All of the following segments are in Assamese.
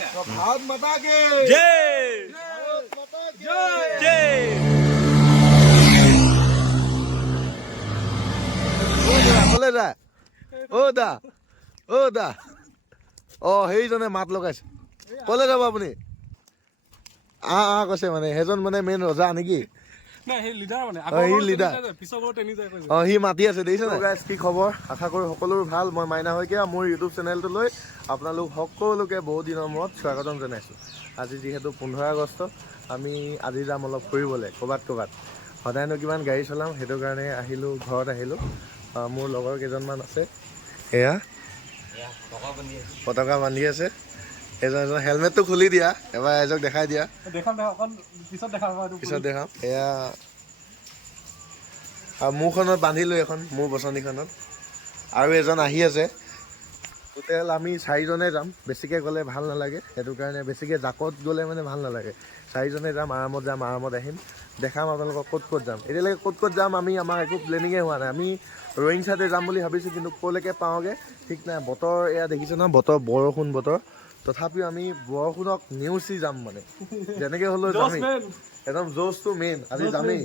भारत माता की जय भारत माता की जय কলে যা অ দা সেইজনে মাত লগাইছে কলে যাব আপুনি কৈছে মানে সেইজন মানে মেইন ৰজা নেকি সি লিডাৰ সি মাতি আছে দেখিছে নাই গাইছ কি খবৰ আশা কৰোঁ সকলোৰে ভাল মই মাইনা শইকীয়া মোৰ ইউটিউব চেনেলটোলৈ আপোনালোক সকলোকে বহুত দিনৰ মূৰত স্বাগতম জনাইছোঁ আজি যিহেতু 15 আগষ্ট আমি আজি যাম অলপ ফুৰিবলৈ ক'ৰবাত সদায়নো কিমান গাড়ী চলাম সেইটো কাৰণে আহিলোঁ ঘৰত আহিলোঁ মোৰ লগৰ কেইজনমান আছে এয়া পতাকা বান্ধি আছে এজন হেলমেটটো খুলি দিয়া এবাৰ এজক দেখাই দিয়া পিছত দেখাম এয়া আৰু মোৰখনত বান্ধিলোঁ এখন মোৰ বচনিখনত আৰু এজন আহি আছে টোটেল আমি 4জনে যাম বেছিকৈ গ'লে ভাল নালাগে সেইটো কাৰণে বেছিকৈ জাকত গ'লে মানে ভাল নালাগে 4জনে যাম আৰামত আহিম দেখাম আপোনালোকক ক'ত যাম এতিয়ালৈকে ক'ত যাম আমাৰ একো প্লেনিঙে হোৱা নাই আমি ৰয়িং চাইডে যাম বুলি ভাবিছোঁ কিন্তু ক'লৈকে পাওঁগৈ ঠিক নাই বতৰ এয়া দেখিছে ন বৰষুণ বতৰ তথাপিও আমি বৰষুণক নেওচি যাম মানে যেনেকৈ হ'লেও যামেই একদম জ'চটো মেইন আজি যামেই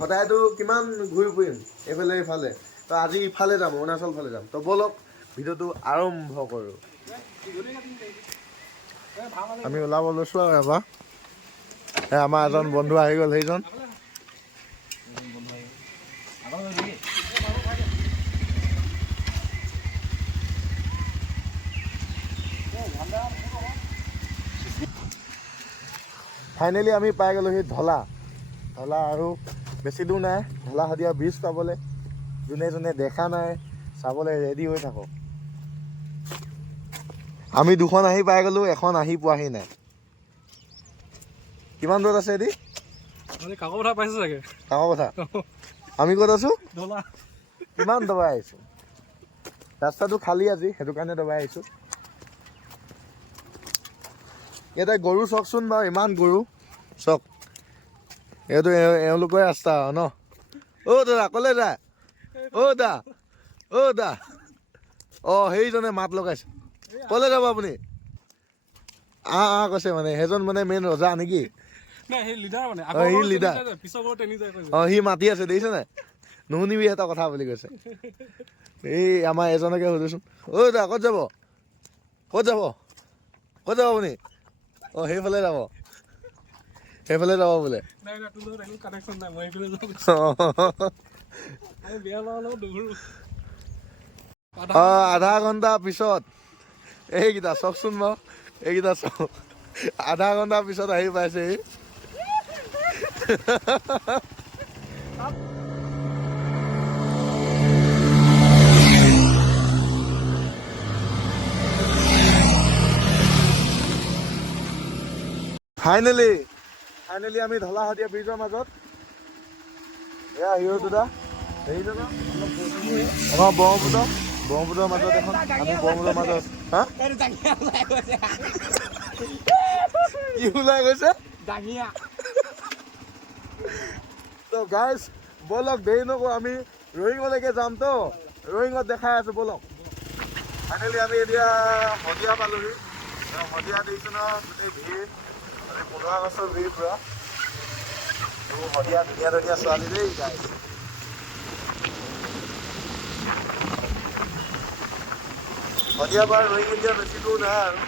সদায়তো কিমান ঘূৰি ফুৰিম এইফালে তো আজি ইফালে যাম অৰুণাচল ফালে যাম তো ব'লক ভিডিঅ'টো আৰম্ভ কৰোঁ আমি ওলাব লৈছোঁ আৰু এবাৰ আমাৰ এজন বন্ধু আহি গ'ল সেইজন ফাইনেলি আমি পাই গ'লোহি ঢলা আৰু বেছি দূৰ নাই ঢলা শদিয়া ব্ৰিজ পাবলৈ যোনে দেখা নাই চাবলৈ ৰেডি হৈ থাকক আমি দুখন আহি পাই গ'লোঁ এখন আহি পোৱাহি নাই কিমান দূৰত আছে এদি কাকো কথা পাইছো চাগে ডাঙৰ কথা আমি ক'ত আছোঁ কিমান দবাই আহিছোঁ ৰাস্তাটো খালী আজি সেইটো কাৰণে দবাই আহিছোঁ ইয়াতে গৰু চাওকচোন বাৰু ইমান গৰু চাওক এইটো এওঁলোকৰে ৰাস্তা ন দাদা ক'লে যা দা সেইজনে মাত লগাইছে ক'লে যাব আপুনি কৈছে মানে সেইজন মানে মেইন ৰজা নেকি সি লিডাৰ সি মাতি আছে দেখিছে নাই নুশুনিবি এটা কথা বুলি কৈছে এই আমাৰ এজনকে সুধিছোন দা ক'ত যাব আপুনি সেইফালে যাব বোলে আধা ঘণ্টা পিছত এইকেইটা চাওকচোন বাৰু এইকেইটা চাওক আধা ঘণ্টা পিছত আহি পাইছেহি ফাইনেলি আমি ঢলা শদিয়া ব্ৰিজৰ মাজত এয়া হিৰ' দুটা দেখিছে ন আমাৰ ব্ৰহ্মপুত্ৰৰ মাজত এখন আমি ব্ৰহ্মপুত্ৰৰ মাজত কি ওলাই গৈছে তো গাইজ ব'লক দেৰি নকৰোঁ আমি ৰয়িঙলৈকে যামতো ৰয়িঙত দেখাই আছোঁ ব'লক ফাইনেলি আমি এতিয়া শদিয়া পালোহি শদিয়া দেখিছোঁ ন গোটেই ভিৰ 15 আগষ্টৰ ভিৰ পুৰা শদিয়া ধুনীয়া ছোৱালী দেই গাইজ শদিয়াৰ পৰা ৰয়িং এতিয়া বেছি দূৰ নাই আৰু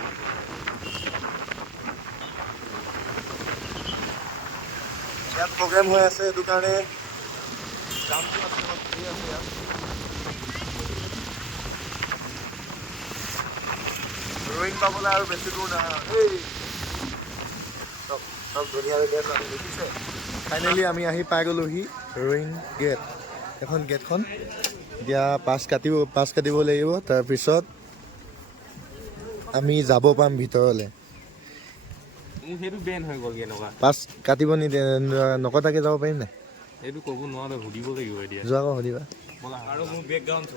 ইয়াত প্ৰগ্ৰেম হৈ আছে সেইটো কাৰণে যামটো অলপ ধৰি আছে ইয়াত ৰয়িং পাবলৈ আৰু বেছি দূৰ নাই এই চব ধুনীয়া ছোৱালী দেখিছে ফাইনেলি আমি আহি পাই গ'লোহি ৰয়িং গেট এখন গেটখন এতিয়া পাছ কাটিব লাগিব তাৰপিছত আমি যাব পাম ভিতৰলৈ সেইটো বেন হৈ গ'ল কেনেকুৱা পাছ কাটিব নিদিয়ে নকটাকে যাব পাৰিম নাই এইটো ক'ব নোৱাৰো সুধিব লাগিব এতিয়া যোৱা আকৌ সুধিবা আৰু মোৰ বেকগ্ৰাউণ্ড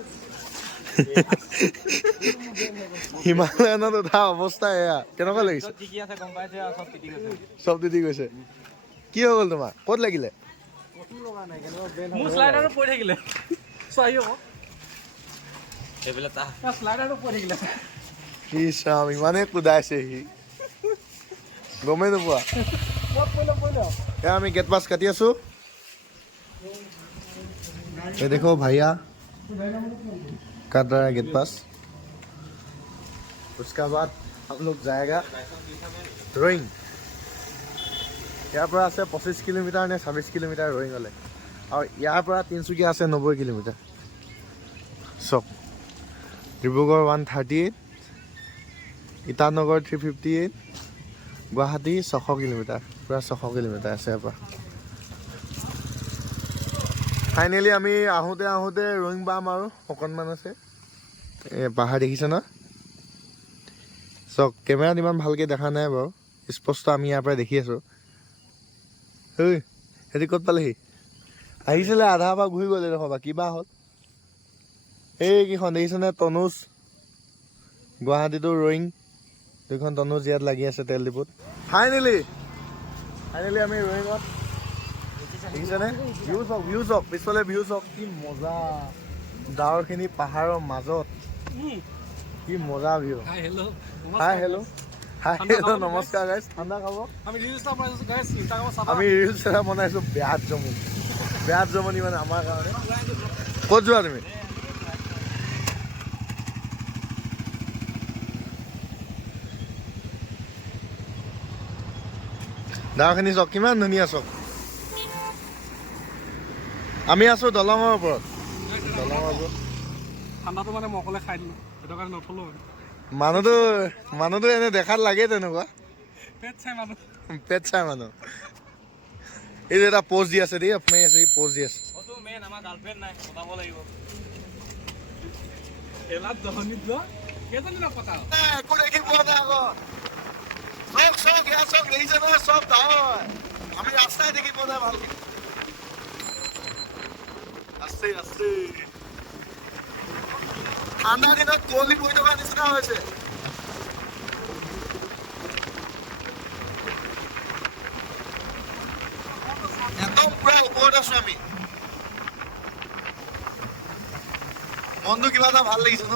হিমালয়ানত উঠা অৱস্থা এয়া কেনেকুৱা লাগিছে চব তিতি গৈছে কি হৈ গ'ল তোমাৰ ক'ত লাগিলে মোৰ শ্লাইডাৰটো পৰি থাকিলে চোৱা সেইবিলাক শ্লাইডাৰটো পৰি থাকিলে চাম ইমানেই কুদাইছে সি গমেই নোপোৱা এয়া আমি গেট পাছ কাটি আছো ये देखो भैया काट रहा है गेट पास उसका बाद हम लोग जाएगा रोइंग यार पर আছে 25 किलोमीटर ने 26 किलोमीटर रोइंग वाले और यार पर तिनसुकिया আছে 90 किलोमीटर सब डिब्रुगढ़ 138 इटानगर 358 गुवाहाटी 600 किलोमीटर पूरा 600 किलोमीटर আছে ইয়াৰ পৰা ফাইনেলি আমি আহোঁতে আহোঁতে ৰয়িং পাম আৰু অকণমান আছে পাহাৰ দেখিছে ন চক কেমেৰাত ইমান ভালকৈ দেখা নাই বাৰু স্পষ্ট আমি ইয়াৰ পৰা দেখি আছোঁ ঐ সিহঁতি ক'ত পালেহি আহিছিলে আধা পৰা ঘূৰি গ'লে ৰ'বা কিবা হ'ল এইকেইখন দেখিছেনে তনুজ গুৱাহাটীটো ৰয়িং দুইখন তনুজ ইয়াত লাগি আছে তেল ডিপুত ফাইনেলি আমি ৰয়িঙত দেখিছেনে ভিউ চক পিছফালে ভিউ চক কি মজা ডাৱৰখিনি পাহাৰৰ মাজত কি মজা ভিউ হাই হেল্ল' নমস্কাৰ গাইজ ঠাণ্ডা খাব আমি ৰিলছ এটা বনাইছোঁ বেয়াত জমনি মানে আমাৰ কাৰণে ক'ত যোৱা তুমি ডাৱৰখিনি চক কিমান ধুনীয়া চক আমি আছো দলঙৰ ওপৰত ঠাণ্ডাটো মানে মই অকলে খাই দিলোঁ সেইটো কাৰণে নথলোঁ মানুহটো এনে দেখাত লাগে তেনেকুৱা পেট চাই মানুহ এই যে এটা পোজ দি আছে দেই আপুনি আছে পোজ দি আছে আমাৰ গাৰ্লফ্ৰেণ্ড নাই পতাব লাগিব এলাত দহনিত যোৱা কেইজনী পতাও একো দেখি পোৱা নাই আকৌ চক এয়া চক দেখিছে নহয় চব ডাঙৰ আমি ৰাস্তাই দেখি পোৱা নাই ভালকে আছে ঠাণ্ডা দিনত কুঁৱলী পৰি থকা নিচিনা হৈছে একদম পুৰা ওপৰত আছো আমি মনটো কিবা এটা ভাল লাগিছে ন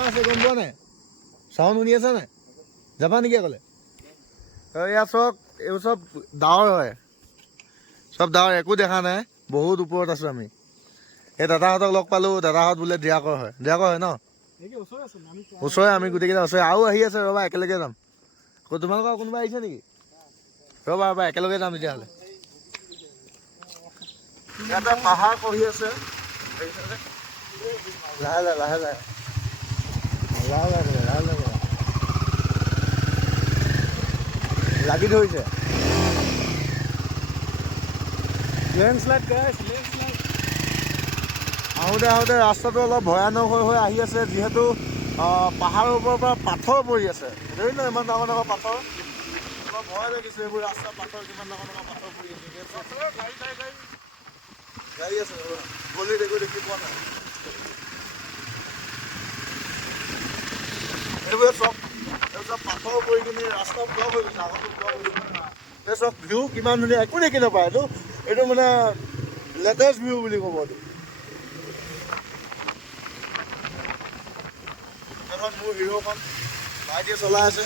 আছে গম পোৱা নাই চাউণ্ড শুনি আছা নাই যাবা নেকি ক'লে এয়া চক এইবোৰ চব ডাৱৰ হয় চব ডাৱৰ একো দেখা নাই বহুত ওপৰত আছো আমি এই দাদাহঁতক লগ পালোঁ দাদাহঁত বোলে ডিৰাকৰ হয় ন ওচৰে আমি গোটেইকেইটা ওচৰে আৰু আহি আছে ৰ'বা একেলগে যাম আকৌ তোমালোকৰ কোনোবা আহিছে নেকি ৰ'বা একেলগে যাম তেতিয়াহ'লে ইয়াতে পাহাৰ খহি আছে লাহে লাগি ধৰিছে আহোঁতে ৰাস্তাটো অলপ ভয়ানক হৈ আহি আছে যিহেতু পাহাৰৰ ওপৰৰ পৰা পাথৰ পৰি আছে ধৰি লওক ইমান ডাঙৰ পাথৰ অলপ ভয় লাগিছে এইবোৰ ৰাস্তা পাথৰ কিমান ডাঙৰ পাথৰ পৰি আছে গাড়ী আছে গলিত একো দেখি পোৱা নাই এইবোৰ চব পাথৰ পৰি কিনে ৰাস্তা ব্লক হৈ গৈছে আগতো ব্লক হৈ গৈছে চব ভিউ কিমান ধুনীয়া একো দেখি নাপায় এইটো মানে লেটেষ্ট ভিউ বুলি ক'ব এইটো এখন মোৰ হিৰোখন লাইটে চলাই আছে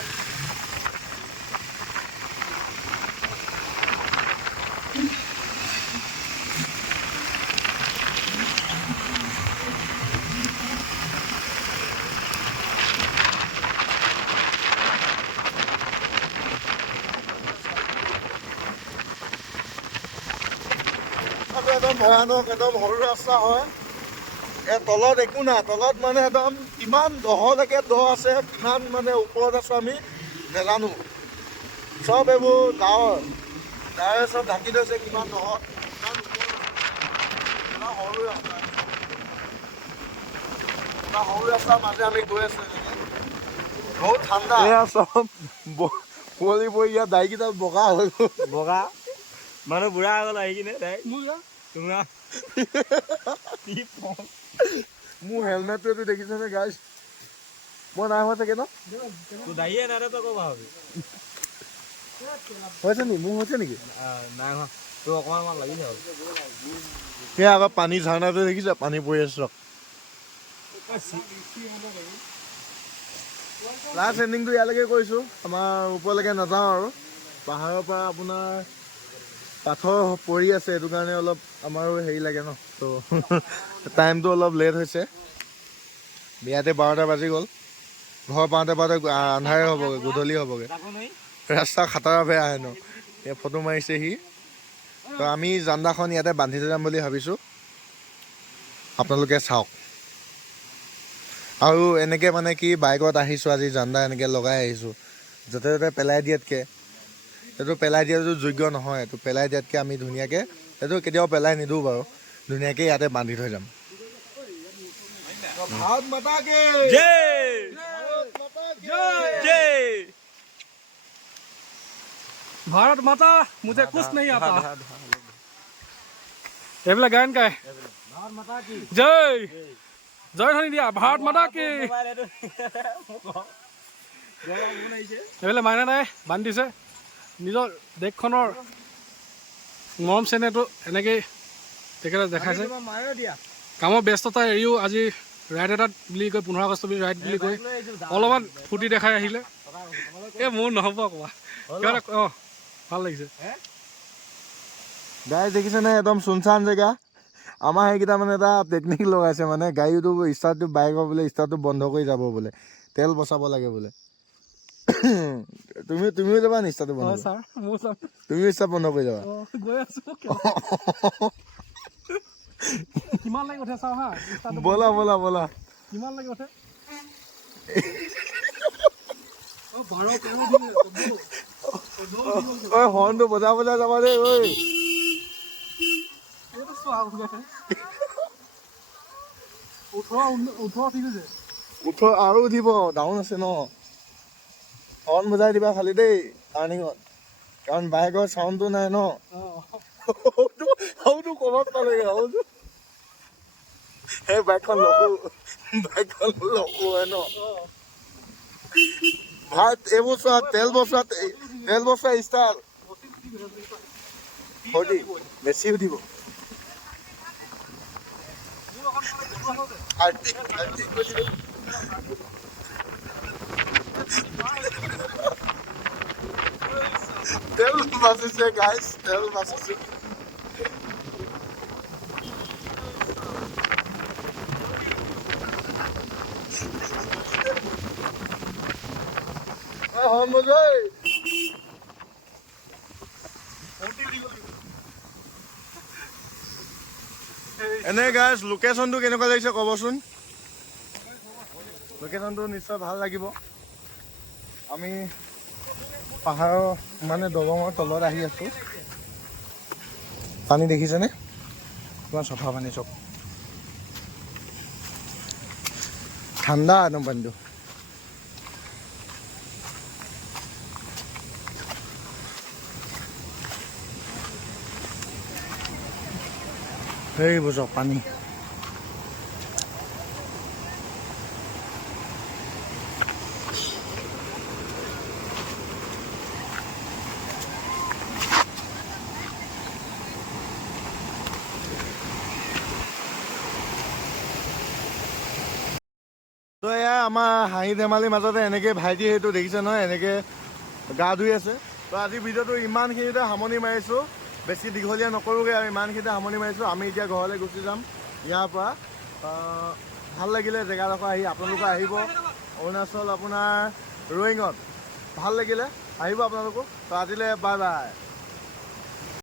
একদম ভয়ানক একদম সৰু ৰাস্তা হয় তলত একো নাই তলত মানে একদম কিমান দহলৈকে দহ আছে কিমান মানে ওপৰত আছো আমি নাজানো চব এইবোৰ ডাৱৰে চব ঢাকি থৈছে কিমান দহত সৰু ৰাস্তাৰ মাজে আমি গৈ আছো বহুত ঠাণ্ডা এয়া চব কুঁৱলী পৰি ইয়াত দাইকেইটা বগা হৈ গ'ল বগা মানুহ বুঢ়া হৈ গ'ল আহি কিনে মোৰ হেলমেটটো দেখিছেনে গাইজ মই নাই হোৱা চাগে ন হৈছে নেকি মোৰ হৈছে নেকি নাই হোৱা সেয়া আকৌ পানী ঝাৰণাটো দেখিছা, পানী পৰি আছে চক। লাষ্ট এণ্ডিংটো ইয়ালৈকে কৰিছোঁ, আমাৰ ওপৰলৈকে নাযাওঁ আৰু। পাহাৰৰ পৰা আপোনাৰ পাথৰ পৰি আছে, সেইটো কাৰণে অলপ আমাৰো হেৰি লাগে ন, তো টাইমটো অলপ লেট হৈছে। ইয়াতে 12টা বাজি গ'ল, ঘৰ পাওঁতে আন্ধাৰে হ'বগৈ, গধূলি হ'বগৈ। ৰাস্তা খাটাৰা বেয়া হেনো, এই ফটো মাৰিছে সি। তো আমি জান্দাখন ইয়াতে বান্ধি থৈ যাম বুলি ভাবিছোঁ, আপোনালোকে চাওক। আৰু এনেকৈ মানে কি বাইকত আহিছোঁ আজি, জান্দা এনেকৈ লগাই আহিছোঁ, য'তে ত'তে পেলাই দিয়াতকৈ, এইটো পেলাই দিয়াটো যোগ্য নহয়। এইটো পেলাই দিয়াতকৈ আমি ধুনীয়াকৈ, এইটো কেতিয়াও পেলাই নিদিওঁ বাৰু, ধুনীয়াকৈ ইয়াতে বান্ধি থৈ যাম। भारत माता के জয় भारत माता के जय। भारत माता मुझे कुछ नहीं आता। এইবিলাক গায়ন গায় জয় জয় ধ্বনি দিয়া, ভাৰত মাতা কি। এইবিলাক মানে নাই, বান্ধি দিছে নিজৰ দেশখনৰ মৰম চেনেহটো এনেকেই তেখেতে দেখাইছে। কামৰ ব্যস্ততা এৰিও আজি ৰাইড এটা বুলি কৈ, 15 আগষ্ট বুলি ৰাইড বুলি কৈ অলপমান ফূৰ্তি দেখাই আহিলে। এই মোৰ নহ'ব কোৱা, কিবা এটা অঁ ভাল লাগিছে। গাড়ী দেখিছেনে, একদম চুনচান জেগা। আমাৰ সেইকেইটা মানে এটা টেকনিক লগাইছে, মানে গাড়ীটো ষ্টাৰ্টটো, বাইকৰ বোলে ষ্টাৰ্টটো বন্ধ কৰি যাব বোলে, তেল বচাব লাগে বোলে। তুমিও যাবা নি ষ্টাৰ্টটো বন্ধ কৰি? ছাৰ মোৰ ছাৰ তুমিও ষ্টাৰ্ট বন্ধ কৰি যাবা? গৈ আছো। কিমান লাগি উঠে চাওঁ হা, ব'লা ব'লা ব'লা। কিমান লাগি উঠে। ঐ হৰ্ণটো বজাই বজাই যাবা দেই ঐ। ওঠৰ আৰু উঠিব, ডাউন আছে ন। হৰ্ণ বজাই দিবা খালি দেই টাৰ্ণিঙত, কাৰণ বাইকৰ চাউণ্ডটো নাই ন। সৌটো ক'ৰবাত পালেগৈ, সৌটো সেই বাইকখন লখো হয় ন। ভাত এইবোৰ চোৱা, তেল বচোৱা ষ্টাইল বেছি উঠিব। তেল বাচিছে গাইজ, তেল বাচিছে। এনে গাইজ লোকেশ্যনটো কেনেকুৱা লাগিছে ক'বচোন। লোকেশ্যনটো নিশ্চয় ভাল লাগিব। আমি পাহাৰৰ মানে দলঙৰ তলত আহি আছোঁ। পানী দেখিছেনে, কিমান চফা পানী, চব ঠাণ্ডা একদম পানীটো। এইবোৰ চব পানী। তো এয়া আমাৰ হাঁহি ধেমালিৰ মাজতে এনেকৈ ভাইটি সেইটো দেখিছে নহয়, এনেকৈ গা ধুই আছে। তো আজি ভিডিঅ'টো ইমানখিনিতে সামৰণি মাৰিছোঁ, বেছি দীঘলীয়া নকৰোঁগৈ আৰু ইমানখিনিতে সামৰণি মাৰিছোঁ। আমি এতিয়া ঘৰলৈ গুচি যাম ইয়াৰ পৰা। ভাল লাগিলে জেগাডোখৰ আহি, আপোনালোকে আহিব অৰুণাচল আপোনাৰ ৰয়িঙত, ভাল লাগিলে, আহিব আপোনালোকো। তো আজিলৈ বাই বাই।